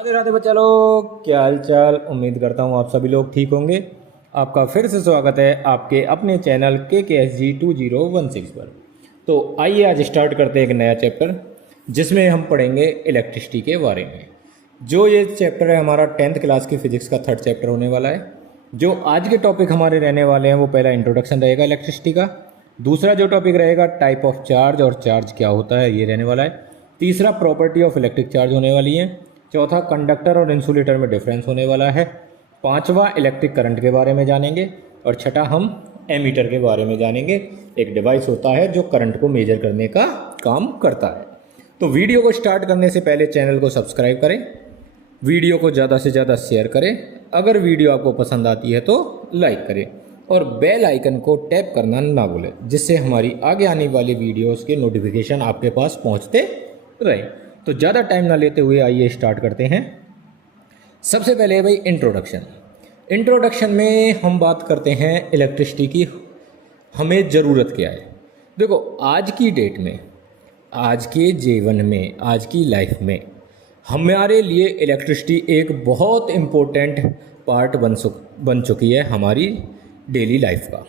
राधे राधे बच्चा लोग, क्या हाल चाल। उम्मीद करता हूँ आप सभी लोग ठीक होंगे। आपका फिर से स्वागत है आपके अपने चैनल KKSG 2016 पर। तो आइए आज स्टार्ट करते हैं एक नया चैप्टर जिसमें हम पढ़ेंगे इलेक्ट्रिसिटी के बारे में। जो ये चैप्टर है हमारा 10th क्लास की फिजिक्स का 3rd चैप्टर होने वाला है। जो आज के टॉपिक हमारे रहने वाले हैं वो पहला इंट्रोडक्शन रहेगा इलेक्ट्रिसिटी का। दूसरा जो टॉपिक रहेगा टाइप ऑफ चार्ज और चार्ज क्या होता है ये रहने वाला है। तीसरा प्रॉपर्टी ऑफ इलेक्ट्रिक चार्ज होने वाली है। चौथा कंडक्टर और इंसुलेटर में डिफरेंस होने वाला है। पांचवा इलेक्ट्रिक करंट के बारे में जानेंगे। और छठा हम एमीटर के बारे में जानेंगे। एक डिवाइस होता है जो करंट को मेजर करने का काम करता है। तो वीडियो को स्टार्ट करने से पहले चैनल को सब्सक्राइब करें, वीडियो को ज़्यादा से ज़्यादा शेयर करें, अगर वीडियो आपको पसंद आती है तो लाइक करें और बेल आइकन को टैप करना ना भूलें, जिससे हमारी आगे आने वाली वीडियोस के नोटिफिकेशन आपके पास पहुंचते रहें। तो ज़्यादा टाइम ना लेते हुए आइए स्टार्ट करते हैं। सबसे पहले भाई इंट्रोडक्शन में हम बात करते हैं इलेक्ट्रिसिटी की हमें ज़रूरत क्या है। देखो आज की डेट में, आज के जीवन में, आज की लाइफ में हमारे लिए इलेक्ट्रिसिटी एक बहुत इम्पोर्टेंट पार्ट बन चुकी है हमारी डेली लाइफ का।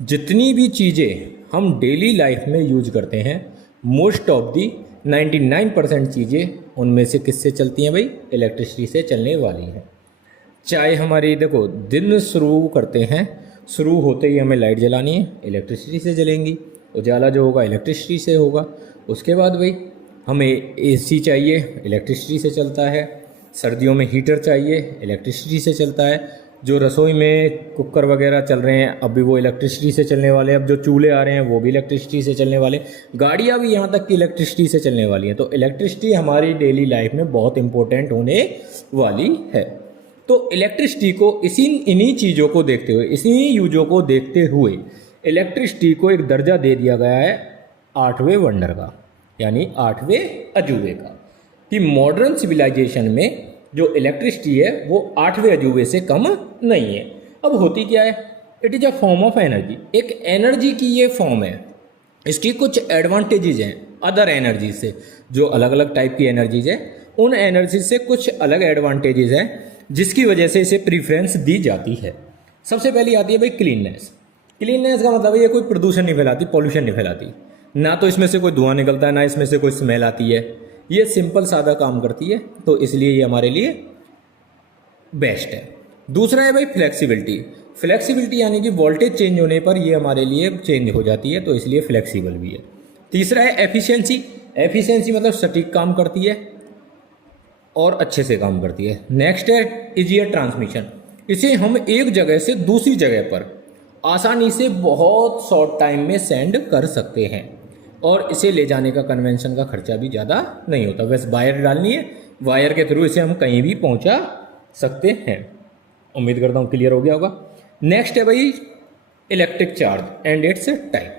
जितनी भी चीज़ें हम डेली लाइफ में यूज करते हैं, मोस्ट ऑफ दी 99% चीज़ें उनमें से किससे चलती हैं भाई? इलेक्ट्रिसिटी से चलने वाली हैं। चाहे हमारी देखो दिन शुरू करते हैं, शुरू होते ही हमें लाइट जलानी है, इलेक्ट्रिसिटी से जलेंगी। उजाला जो होगा इलेक्ट्रिसिटी से होगा। उसके बाद भाई हमें एसी चाहिए, इलेक्ट्रिसिटी से चलता है। सर्दियों में हीटर चाहिए, इलेक्ट्रिसिटी से चलता है। जो रसोई में कुकर वगैरह चल रहे हैं अभी वो इलेक्ट्रिसिटी से चलने वाले हैं। अब जो चूल्हे आ रहे हैं वो भी इलेक्ट्रिसिटी से चलने वाले। गाड़ियाँ भी यहाँ तक कि इलेक्ट्रिसिटी से चलने वाली हैं। तो इलेक्ट्रिसिटी हमारी डेली लाइफ में बहुत इंपॉर्टेंट होने वाली है। तो इलेक्ट्रिसिटी को इन्हीं चीज़ों को देखते हुए, इन्हीं यूजों को देखते हुए इलेक्ट्रिसिटी को एक दर्जा दे दिया गया है 8वें वंडर का, यानी 8वें अजूबे का। कि मॉडर्न सिविलाइजेशन में जो इलेक्ट्रिसिटी है वो 8वें अजूबे से कम नहीं है। अब होती क्या है? It is a form of energy. एक एनर्जी की ये फॉर्म है। इसकी कुछ एडवांटेजेस हैं अदर एनर्जी से। जो अलग अलग टाइप की एनर्जीज है उन एनर्जी से कुछ अलग एडवांटेजेस हैं जिसकी वजह से इसे प्रीफरेंस दी जाती है। सबसे पहली आती है भाई क्लीननेस। क्लीननेस का मतलब ये कोई प्रदूषण नहीं फैलाती, पॉल्यूशन नहीं फैलाती। ना तो इसमें से कोई धुआं निकलता है, ना इसमें से कोई स्मेल आती है। ये सिंपल सादा काम करती है, तो इसलिए ये हमारे लिए बेस्ट है। दूसरा है भाई फ्लेक्सिबिलिटी। फ्लेक्सिबिलिटी यानी कि वोल्टेज चेंज होने पर ये हमारे लिए चेंज हो जाती है, तो इसलिए फ्लेक्सिबल भी है। तीसरा है एफिशिएंसी। एफिशिएंसी मतलब सटीक काम करती है और अच्छे से काम करती है। नेक्स्ट है इजियर ट्रांसमिशन। इसे हम एक जगह से दूसरी जगह पर आसानी से बहुत शॉर्ट टाइम में सेंड कर सकते हैं और इसे ले जाने का कन्वेंशन का खर्चा भी ज़्यादा नहीं होता। बस वायर डालनी है, वायर के थ्रू इसे हम कहीं भी पहुंचा सकते हैं। उम्मीद करता हूँ क्लियर हो गया होगा। नेक्स्ट है भाई electric charge and it's type.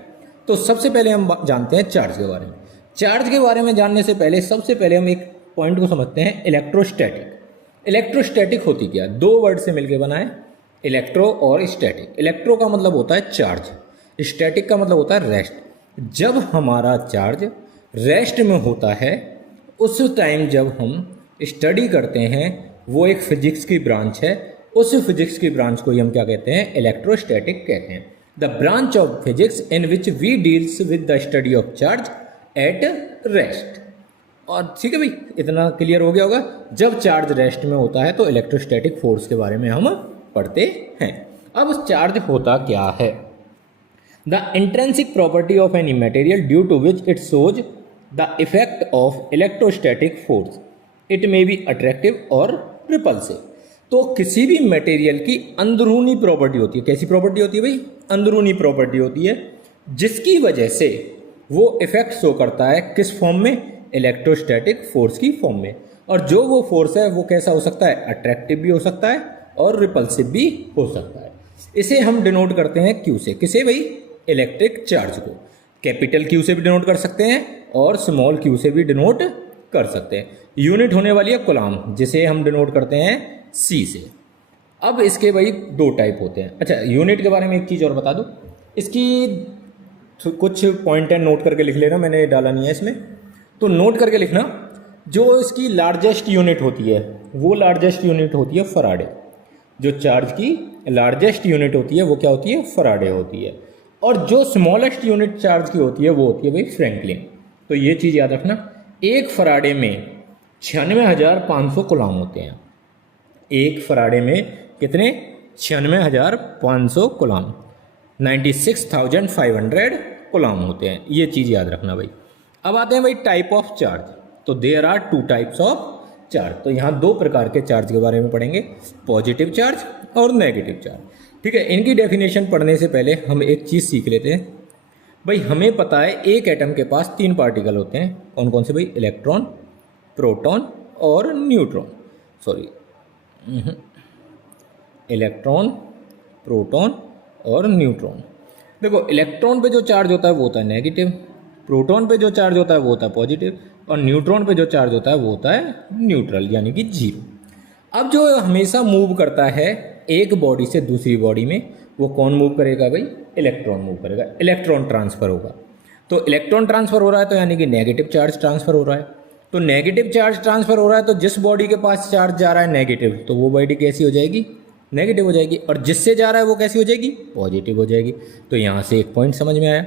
तो सबसे पहले हम जानते हैं चार्ज के बारे में। चार्ज के बारे में जानने से पहले सबसे पहले हम एक पॉइंट को समझते हैं, इलेक्ट्रोस्टैटिक। इलेक्ट्रोस्टैटिक होती क्या? दो वर्ड से मिलकर बना है, इलेक्ट्रो और स्टैटिक। इलेक्ट्रो का मतलब होता है चार्ज, स्टैटिक का मतलब होता है रेस्ट। जब हमारा चार्ज रेस्ट में होता है उस टाइम जब हम स्टडी करते हैं, वो एक फिजिक्स की ब्रांच है। उस फिजिक्स की ब्रांच को ही हम क्या कहते हैं? इलेक्ट्रोस्टैटिक कहते हैं। The branch of physics in which we deals with the study of charge at rest. और ठीक है भाई, इतना क्लियर हो गया होगा। जब चार्ज रेस्ट में होता है तो इलेक्ट्रोस्टैटिक फोर्स के बारे में हम पढ़ते हैं। अब चार्ज होता क्या है? The intrinsic property of any material due to which it shows the effect of electrostatic force. It may be attractive or repulsive. तो किसी भी मटेरियल की अंदरूनी प्रॉपर्टी होती है। कैसी प्रॉपर्टी होती है भाई? अंदरूनी प्रॉपर्टी होती है जिसकी वजह से वो इफेक्ट शो करता है किस फॉर्म में? इलेक्ट्रोस्टैटिक फोर्स की फॉर्म में। और जो वो फोर्स है वो कैसा हो सकता है? अट्रैक्टिव भी हो सकता है और रिपल्सिव भी हो सकता है। इसे हम डिनोट करते हैं क्यू से। किसे भाई? इलेक्ट्रिक चार्ज को कैपिटल क्यू से भी डिनोट कर सकते हैं और स्मॉल क्यू से भी डिनोट कर सकते हैं। यूनिट होने वाली है कूलम, जिसे हम डिनोट करते हैं सी से। अब इसके भाई दो टाइप होते हैं। अच्छा, यूनिट के बारे में एक चीज़ और बता दूं, इसकी कुछ पॉइंट है, नोट करके लिख लेना, मैंने डाला नहीं है इसमें, तो नोट करके लिखना। जो इसकी लार्जेस्ट यूनिट होती है वो लार्जेस्ट यूनिट होती है फराडे। जो चार्ज की लार्जेस्ट यूनिट होती है वो क्या होती है, फराडे होती है। और जो स्मॉलेस्ट यूनिट चार्ज की होती है वो होती है भाई फ्रैंकलिन। तो ये चीज़ याद रखना, एक फराडे में 96,500 कूलम होते हैं। एक फराडे में कितने, 96,500 कूलम, 96,500 कूलम होते हैं। ये चीज़ याद रखना भाई। अब आते हैं भाई टाइप ऑफ चार्ज। तो there are two types of charge. तो यहाँ दो प्रकार के चार्ज के बारे में पढ़ेंगे, पॉजिटिव चार्ज और नेगेटिव चार्ज। ठीक है, इनकी डेफिनेशन पढ़ने से पहले हम एक चीज़ सीख लेते हैं भाई। हमें पता है एक एटम के पास 3 पार्टिकल होते हैं। कौन कौन से भाई, इलेक्ट्रॉन, प्रोटॉन और न्यूट्रॉन। सॉरी, इलेक्ट्रॉन, प्रोटॉन और न्यूट्रॉन। देखो, इलेक्ट्रॉन पे जो चार्ज होता है वो होता है नेगेटिव, प्रोटॉन पे जो चार्ज होता है वो होता है पॉजिटिव, और न्यूट्रॉन पे जो चार्ज होता है वो होता है न्यूट्रल, यानी कि जीरो। अब जो हमेशा मूव करता है एक बॉडी से दूसरी बॉडी में, वो कौन मूव करेगा भाई, इलेक्ट्रॉन मूव करेगा, इलेक्ट्रॉन ट्रांसफर होगा। तो इलेक्ट्रॉन ट्रांसफर हो रहा है तो यानी कि नेगेटिव चार्ज ट्रांसफर हो रहा है। तो नेगेटिव चार्ज ट्रांसफर हो रहा है तो जिस बॉडी के पास चार्ज जा रहा है नेगेटिव, तो वो बॉडी कैसी हो जाएगी, नेगेटिव हो जाएगी। और जिससे जा रहा है वो कैसी हो जाएगी, पॉजिटिव हो जाएगी। तो यहाँ से एक पॉइंट समझ में आया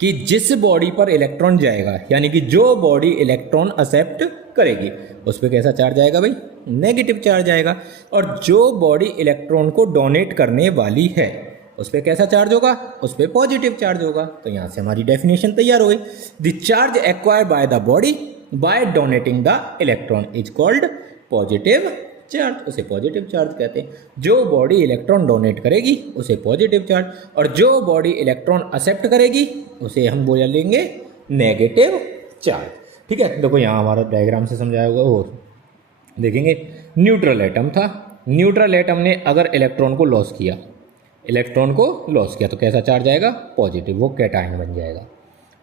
कि जिस बॉडी पर इलेक्ट्रॉन जाएगा, यानी कि जो बॉडी इलेक्ट्रॉन एक्सेप्ट करेगी, उस पर कैसा चार्ज आएगा भाई, नेगेटिव चार्ज आएगा। और जो बॉडी इलेक्ट्रॉन को डोनेट करने वाली है उस पर कैसा चार्ज होगा, उस पर पॉजिटिव चार्ज होगा। तो यहाँ से हमारी डेफिनेशन तैयार हो गई। The charge acquired by the body by donating the electron is called positive charge. उसे पॉजिटिव चार्ज कहते हैं। जो बॉडी इलेक्ट्रॉन डोनेट करेगी उसे पॉजिटिव चार्ज, और जो बॉडी इलेक्ट्रॉन एक्सेप्ट करेगी उसे हम बोल लेंगे नेगेटिव चार्ज। ठीक है, देखो यहाँ हमारा डायग्राम से समझाया होगा। और देखेंगे, न्यूट्रल एटम था। न्यूट्रल एटम ने अगर इलेक्ट्रॉन को लॉस किया, इलेक्ट्रॉन को लॉस किया तो कैसा चार्ज आएगा, पॉजिटिव, वो कैटायन बन जाएगा।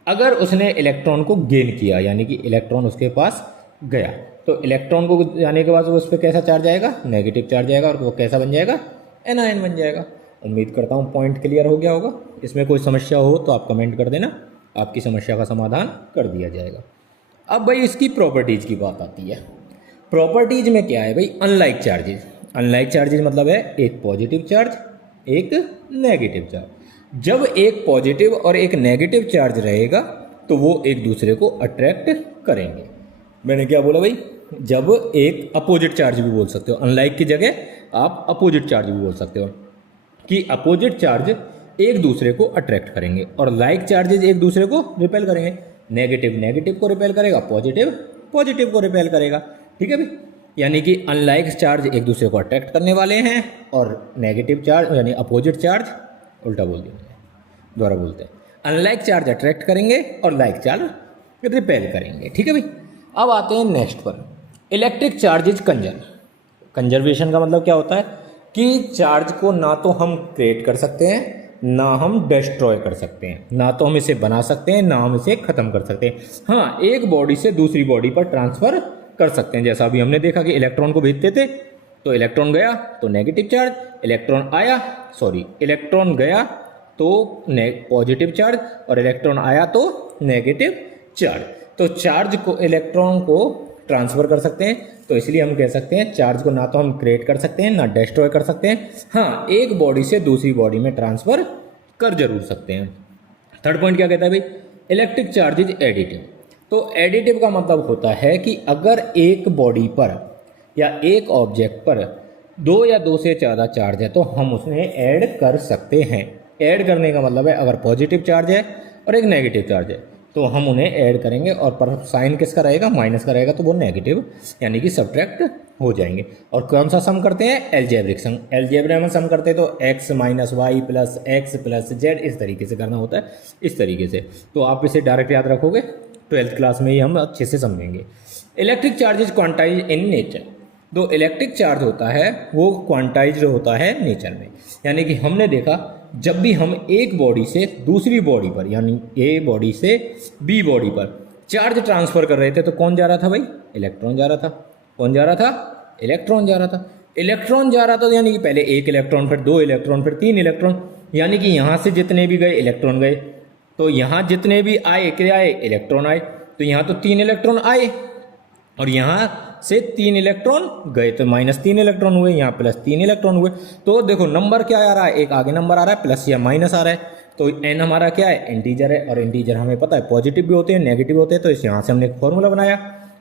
अगर उसने इलेक्ट्रॉन को गेन किया, यानी कि इलेक्ट्रॉन उसके पास गया, तो इलेक्ट्रॉन को जाने के बाद उस पर कैसा चार्ज आएगा, नेगेटिव चार्ज आएगा, और वो कैसा बन जाएगा, एनायन बन जाएगा। उम्मीद करता हूँ पॉइंट क्लियर हो गया होगा। इसमें कोई समस्या हो तो आप कमेंट कर देना, आपकी समस्या का समाधान कर दिया जाएगा। अब भाई इसकी प्रॉपर्टीज़ की बात आती है। प्रॉपर्टीज में क्या है भाई, अनलाइक चार्जेज। अनलाइक चार्जेज मतलब है एक पॉजिटिव चार्ज, एक नेगेटिव चार्ज। जब एक पॉजिटिव और एक नेगेटिव चार्ज रहेगा तो वो एक दूसरे को अट्रैक्ट करेंगे। मैंने क्या बोला भाई, जब एक अपोजिट चार्ज भी बोल सकते हो, अनलाइक की जगह आप अपोजिट चार्ज भी बोल सकते हो, कि अपोजिट चार्ज एक दूसरे को अट्रैक्ट करेंगे और लाइक चार्जेज एक दूसरे को रिपेल करेंगे। नेगेटिव नेगेटिव को रिपेल करेगा, पॉजिटिव पॉजिटिव को रिपेल करेगा। ठीक है भाई, यानी कि अनलाइक चार्ज एक दूसरे को अट्रैक्ट करने वाले हैं, और नेगेटिव चार्ज यानी अपोजिट चार्ज, उल्टा बोल दिया, दोबारा बोलते हैं, अनलाइक चार्ज अट्रैक्ट करेंगे और लाइक चार्ज रिपेल करेंगे। ठीक है भाई, अब आते हैं नेक्स्ट पर, इलेक्ट्रिक चार्ज इज कंजर्वेशन का मतलब क्या होता है कि चार्ज को ना तो हम क्रिएट कर सकते हैं, ना हम डिस्ट्रॉय कर सकते हैं, ना तो हम इसे बना सकते हैं, ना हम इसे ख़त्म कर सकते हैं। हाँ, एक बॉडी से दूसरी बॉडी पर ट्रांसफ़र कर सकते हैं। जैसा अभी हमने देखा कि इलेक्ट्रॉन को भेजते थे तो इलेक्ट्रॉन गया तो नेगेटिव चार्ज, इलेक्ट्रॉन गया तो पॉजिटिव चार्ज, और इलेक्ट्रॉन आया तो नेगेटिव चार्ज। तो चार्ज को, इलेक्ट्रॉन को ट्रांसफ़र कर सकते हैं, तो इसलिए हम कह सकते हैं चार्ज को ना तो हम क्रिएट कर सकते हैं, ना डिस्ट्रॉय कर सकते हैं। हाँ, एक बॉडी से दूसरी बॉडी में ट्रांसफ़र कर जरूर सकते हैं। थर्ड पॉइंट क्या कहता है भाई, इलेक्ट्रिक चार्ज इज एडिटिव। तो एडिटिव का मतलब होता है कि अगर एक बॉडी पर या एक ऑब्जेक्ट पर दो या दो से ज़्यादा चार्ज है तो हम उसमें ऐड कर सकते हैं। ऐड करने का मतलब है अगर पॉजिटिव चार्ज है और एक नेगेटिव चार्ज है तो हम उन्हें ऐड करेंगे, और पर साइन किसका रहेगा, माइनस का रहेगा, तो वो नेगेटिव यानी कि सब्ट्रैक्ट हो जाएंगे। और कौन सा सम करते हैं, एलजेब्रिक सम। एलजेब्रा में सम करते हैं तो x minus Y plus X plus Z, इस तरीके से करना होता है, इस तरीके से। तो आप इसे डायरेक्ट याद रखोगे, 12th क्लास में ही हम अच्छे से समझेंगे। Electric charge is quantize in nature. जो इलेक्ट्रिक चार्ज होता है वो क्वांटाइज्ड होता है नेचर में, यानी कि हमने देखा जब भी हम एक बॉडी से दूसरी बॉडी पर, यानी ए बॉडी से बी बॉडी पर चार्ज ट्रांसफर कर रहे थे तो कौन जा रहा था भाई, इलेक्ट्रॉन जा रहा था। कौन जा रहा था, इलेक्ट्रॉन जा रहा था। इलेक्ट्रॉन जा रहा था यानी कि पहले एक इलेक्ट्रॉन, फिर दो इलेक्ट्रॉन, फिर तीन इलेक्ट्रॉन, यानी कि यहाँ से जितने भी गए इलेक्ट्रॉन गए, तो यहाँ जितने भी आए क्या आए, इलेक्ट्रॉन आए। तो यहाँ तो तीन इलेक्ट्रॉन आए, और यहाँ से 3 इलेक्ट्रॉन गए तो -3 इलेक्ट्रॉन हुए, यहाँ +3 इलेक्ट्रॉन हुए। तो देखो नंबर क्या आ रहा है, एक आगे नंबर आ रहा है प्लस या माइनस आ रहा है। तो n हमारा क्या है, इंटीजर है, और इंटीजर हमें पता है पॉजिटिव भी होते हैं नेगेटिव होते हैं। तो इस यहाँ से हमने एक फॉर्मूला बनाया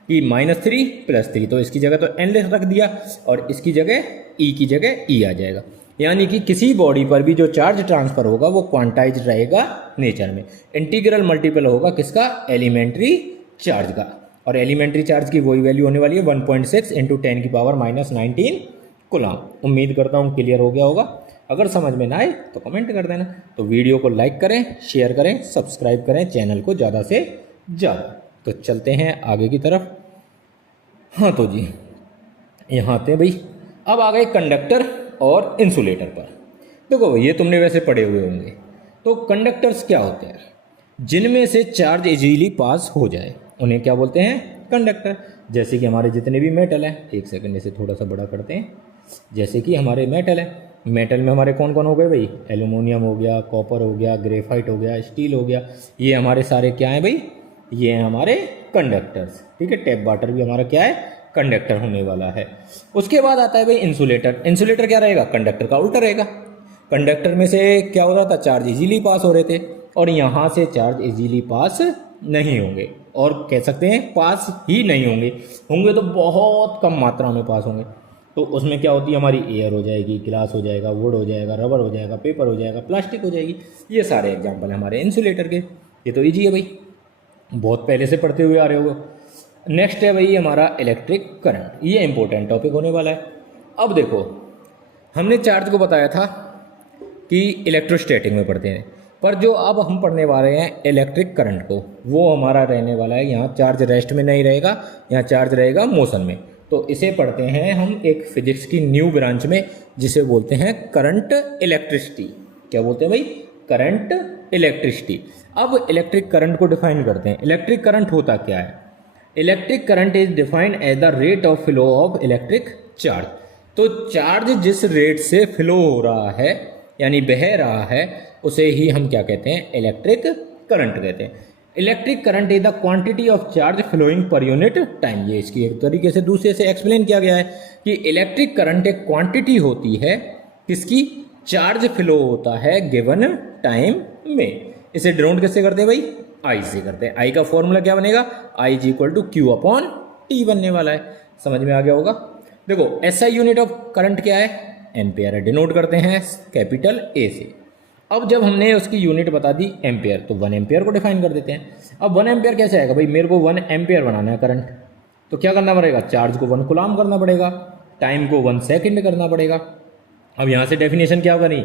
कि -3 + 3, तो इसकी जगह तो n रख दिया और इसकी जगह e की जगह e आ जाएगा। यानी कि किसी बॉडी पर भी जो चार्ज ट्रांसफर होगा वो क्वांटाइज रहेगा नेचर में। इंटीग्रल मल्टीपल होगा किसका, एलिमेंट्री चार्ज का, और एलिमेंट्री चार्ज की वही वैल्यू होने वाली है 1.6 × 10⁻⁻19 कूलम। उम्मीद करता हूँ क्लियर हो गया होगा। अगर समझ में ना आए तो कमेंट कर देना। तो वीडियो को लाइक करें, शेयर करें, सब्सक्राइब करें चैनल को ज़्यादा से ज़्यादा। तो चलते हैं आगे की तरफ। हाँ तो जी यहाँ आते हैं भाई, अब आ गए कंडक्टर और इंसुलेटर पर। देखो ये तुमने वैसे पढ़े हुए होंगे। तो कंडक्टर्स क्या होते हैं, जिनमें से चार्ज इजीली पास हो जाए उन्हें क्या बोलते हैं, कंडक्टर। जैसे कि हमारे जितने भी मेटल हैं, एक सेकंड इसे थोड़ा सा बड़ा करते हैं। जैसे कि हमारे मेटल है, मेटल में हमारे कौन कौन हो गए भाई, एल्यूमिनियम हो गया, कॉपर हो गया, ग्रेफाइट हो गया, स्टील हो गया। ये हमारे सारे क्या हैं भाई, ये हैं हमारे कंडक्टर्स। ठीक है, टैप वाटर भी हमारा क्या है, कंडक्टर होने वाला है। उसके बाद आता है भाई इंसुलेटर। इंसुलेटर क्या रहेगा, कंडक्टर का उल्टा रहेगा। कंडक्टर में से क्या हो रहा था, चार्ज इजीली पास हो रहे थे, और यहाँ से चार्ज इजीली पास नहीं होंगे, और कह सकते हैं पास ही नहीं होंगे, होंगे तो बहुत कम मात्रा में पास होंगे। तो उसमें क्या होती है, हमारी एयर हो जाएगी, ग्लास हो जाएगा, वुड हो जाएगा, रबर हो जाएगा, पेपर हो जाएगा, प्लास्टिक हो जाएगी। ये सारे एग्जाम्पल हैं हमारे इंसुलेटर के। ये तो ईजी है भाई, बहुत पहले से पढ़ते हुए आ रहे हो। नेक्स्ट है भाई हमारा इलेक्ट्रिक करंट। ये इंपॉर्टेंट टॉपिक होने वाला है। अब देखो हमने चार्ज को बताया था कि इलेक्ट्रोस्टैटिक में पढ़ते हैं, पर जो अब हम पढ़ने वाले हैं इलेक्ट्रिक करंट को, वो हमारा रहने वाला है, यहाँ चार्ज रेस्ट में नहीं रहेगा, यहाँ चार्ज रहेगा मोशन में। तो इसे पढ़ते हैं हम एक फिजिक्स की न्यू ब्रांच में, जिसे बोलते हैं करंट इलेक्ट्रिसिटी। क्या बोलते हैं भाई, करंट इलेक्ट्रिसिटी। अब इलेक्ट्रिक करंट को डिफाइन करते हैं। इलेक्ट्रिक करंट होता क्या है, electric current is defined as the rate of flow of electric charge. तो चार्ज जिस रेट से फ्लो हो रहा है यानी बह रहा है, उसे ही हम क्या कहते हैं, इलेक्ट्रिक करंट कहते हैं। Electric current is the quantity of charge flowing per unit time. ये इसकी एक तरीके से दूसरे से एक्सप्लेन किया गया है कि इलेक्ट्रिक करंट एक क्वांटिटी होती है किसकी, चार्ज फ्लो होता है गिवन टाइम में। इसे डिनोट कैसे करते हैं भाई, आई से करते हैं। आई का फॉर्मूला क्या बनेगा, I is equal to Q/T बनने वाला है। समझ में आ गया होगा। देखो एसआई यूनिट ऑफ करंट क्या है, एम्पेयर है, डिनोट करते हैं कैपिटल ए से। अब जब हमने उसकी यूनिट बता दी एम्पेयर, तो 1 एम्पेयर को डिफाइन कर देते हैं। अब 1 एम्पेयर कैसे आएगा भाई, मेरे को 1 एम्पेयर बनाना है करंट, तो क्या करना पड़ेगा, चार्ज को 1 कूलम करना पड़ेगा, टाइम को 1 सेकेंड करना पड़ेगा। अब यहाँ से डेफिनेशन क्या होगा, नहीं,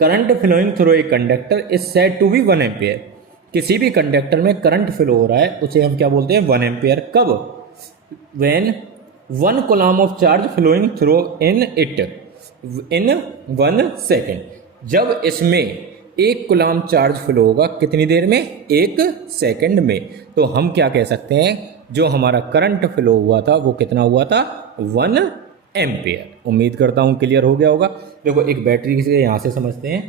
current flowing through a conductor is said to be 1 ampere. किसी भी कंडक्टर में करंट फ्लो हो रहा है उसे हम क्या बोलते हैं, 1 एम्पेयर। कब, when 1 coulomb of charge flowing through in it in 1 second. जब इसमें 1 कूलम चार्ज फ्लो होगा कितनी देर में, 1 सेकेंड में। तो हम क्या कह सकते हैं, जो हमारा करंट फ्लो हुआ था वो कितना हुआ था, 1 एम्पेयर। उम्मीद करता हूँ क्लियर हो गया होगा। देखो एक बैटरी से यहाँ से समझते हैं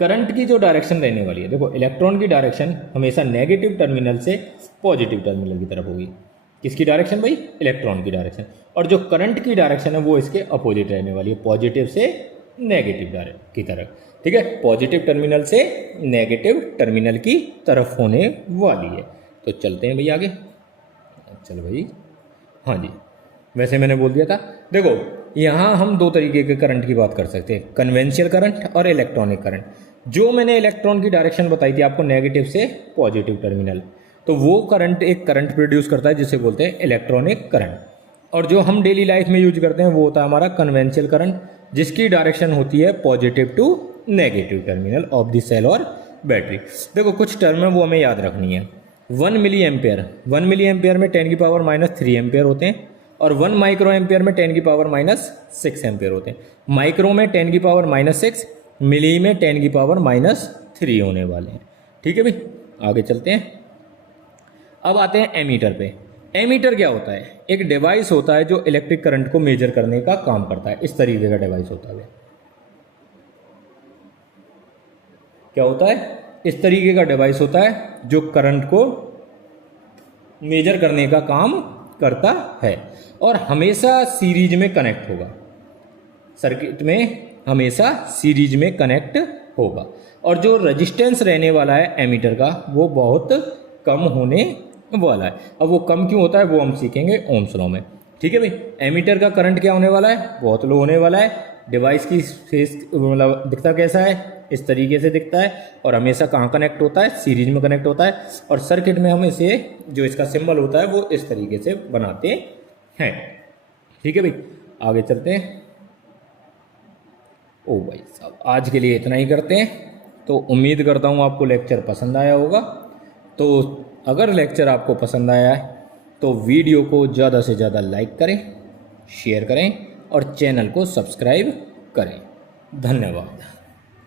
करंट की जो डायरेक्शन रहने वाली है। देखो इलेक्ट्रॉन की डायरेक्शन हमेशा नेगेटिव टर्मिनल से पॉजिटिव टर्मिनल की तरफ होगी। किसकी डायरेक्शन भाई, इलेक्ट्रॉन की डायरेक्शन। और जो करंट की डायरेक्शन है वो इसके अपोजिट रहने वाली है, पॉजिटिव से नेगेटिव की तरफ। ठीक है, पॉजिटिव टर्मिनल से नेगेटिव टर्मिनल की तरफ होने वाली है। तो चलते हैं भाई आगे। चलो भाई, हाँ जी, वैसे मैंने बोल दिया था। देखो यहाँ हम 2 तरीके के करंट की बात कर सकते हैं, कन्वेंशियल करंट और इलेक्ट्रॉनिक करंट। जो मैंने इलेक्ट्रॉन की डायरेक्शन बताई थी आपको, नेगेटिव से पॉजिटिव टर्मिनल, तो वो करंट एक करंट प्रोड्यूस करता है जिसे बोलते हैं इलेक्ट्रॉनिक करंट। और जो हम डेली लाइफ में यूज करते हैं वो होता है हमारा कन्वेंशियल करंट, जिसकी डायरेक्शन होती है positive to negative terminal of the cell और बैटरी। देखो कुछ टर्म है वो हमें याद रखनी है। 1 मिली एम्पेयर, 1 मिली एम्पेयर में 10⁻³ एम्पेयर होते हैं, और 1 माइक्रो एम्पेयर में 10⁻⁻6 एम्पेयर होते हैं। माइक्रो में 10⁻⁻6, मिली में 10⁻⁻3 होने वाले हैं। ठीक है भाई, आगे चलते हैं। अब आते हैं एमीटर पे। एमीटर क्या होता है, एक डिवाइस होता है जो इलेक्ट्रिक करंट को मेजर करने का काम करता है। इस तरीके का डिवाइस होता है। क्या होता है, इस तरीके का डिवाइस होता है जो करंट को मेजर करने का काम करता है और हमेशा सीरीज में कनेक्ट होगा, सर्किट में हमेशा सीरीज में कनेक्ट होगा। और जो रजिस्टेंस रहने वाला है एमीटर का वो बहुत कम होने वाला है। अब वो कम क्यों होता है वो हम सीखेंगे ओम्स लॉ में। ठीक है भाई, एमीटर का करंट क्या होने वाला है, बहुत लो होने वाला है। डिवाइस की फेस मतलब दिखता कैसा है, इस तरीके से दिखता है और हमेशा कहाँ कनेक्ट होता है, सीरीज में कनेक्ट होता है। और सर्किट में हम इसे जो इसका सिंबल होता है वो इस तरीके से बनाते हैं। ठीक है भाई, आगे चलते हैं। ओ भाई साहब, आज के लिए इतना ही करते हैं। तो उम्मीद करता हूँ आपको लेक्चर पसंद आया होगा। तो अगर लेक्चर आपको पसंद आया है तो वीडियो को ज़्यादा से ज़्यादा लाइक करें, शेयर करें और चैनल को सब्सक्राइब करें। धन्यवाद।